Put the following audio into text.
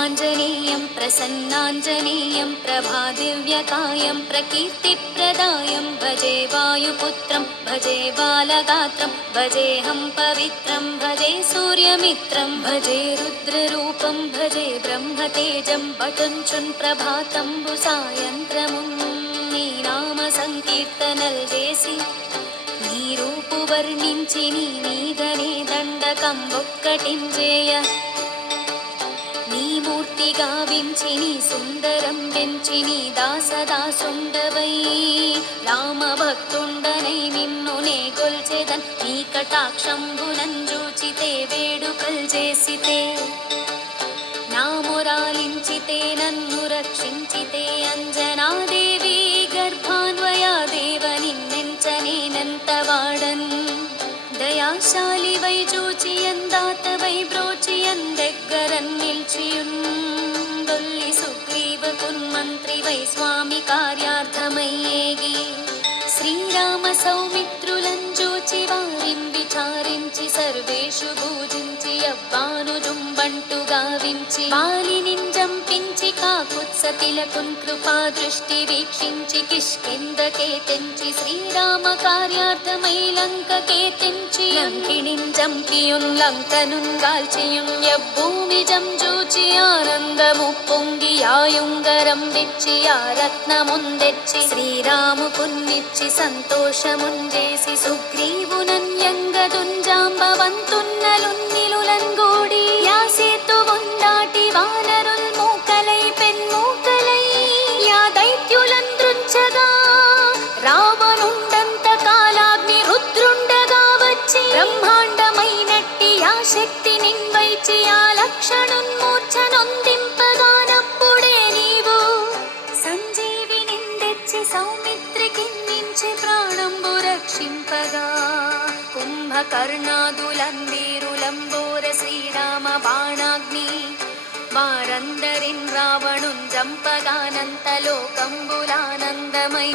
प्रसन्नाञ्जनेयं प्रसन्नाञ्जनेयं प्रभादिव्यकायं प्रकीर्तिप्रदायं भजे वायुपुत्रं भजे बालगात्रं भजेऽहं पवित्रं भजे सूर्यमित्रं भजे रुद्ररूपं भजे ब्रह्मतेजं पठञ्चुन् प्रभाతంబు సాయంత్రమున్ నీ నామ సంకీర్తనల్ చేసి నీ రూపు వర్ణించి నీ మీదనే దండకంబొక్కటించేయ నీ మూర్తి గావించి నీ సుందరం పెంచి నీ దాసదాసుండవై రామభక్తుండనై నిన్ను నే గొల్చెదన్ నీ కటాక్షంబునంజూచితే వేడుకల్ చేసితే నా మొరాలించితే నన్ను రక్షించితే అంజనాదేవి గర్భాన్వయా దేవ నిన్నెంచనేనంత వాడన్ దయాశాలి వై చూచి అందాత వై బ్రోచి అందెగ్గరన్ నిల్చియున్ దొల్లి సుగ్రీవకున్ మంత్రి వై స్వామి కార్యార్థమై ఏగి శ్రీరామ సౌమిత్రులం చూచి వారిం విచారించి సర్వేషు పూజించి అవ్వానుజుంబంటు గావించి వాలినిన్ జంపించి కాకుత్సతిలకున్ కృపా దృష్టి వీక్షించి కిష్కిందకే తెంచి శ్రీరామ కార్యార్థమై లంకకే తెంచి లంకిణిన్ జంపియున్ లంకనున్ గాల్చియున్ యవ్భూమి జంజూచి ఆనందము పొంగి ఆయుంగరం విచ్చి ఆ రత్నముందెచ్చి శ్రీరాముకున్నిచ్చి సంతోషమున్ చేసి సుగ్రీవునన్యంగదుంజాంబవంతున్నలున్నిలులంగూడి యాసేతువుందాటి వానరుల్ మూకలై పెన్మూకలై యా దైత్యులన్ దృంచగా రావణుండంత కాలాగ్ని రుద్రుండగా వచ్చి బ్రహ్మాండమైనట్టి యా శక్తి నిన్వైచి ఆ లక్షణున్ మూర్ఛనొందింపగానప్పుడే నీవు సంజీవి నిందెచ్చి సౌమిత్రికిన్నించి ప్రాణంబు రక్షింపగా కుంభకర్ణాదులంబీరులంబోర శ్రీరామ బాణాగ్ని వారందరిన్ రావణున్ జంపగానంత లోకంబులానందమై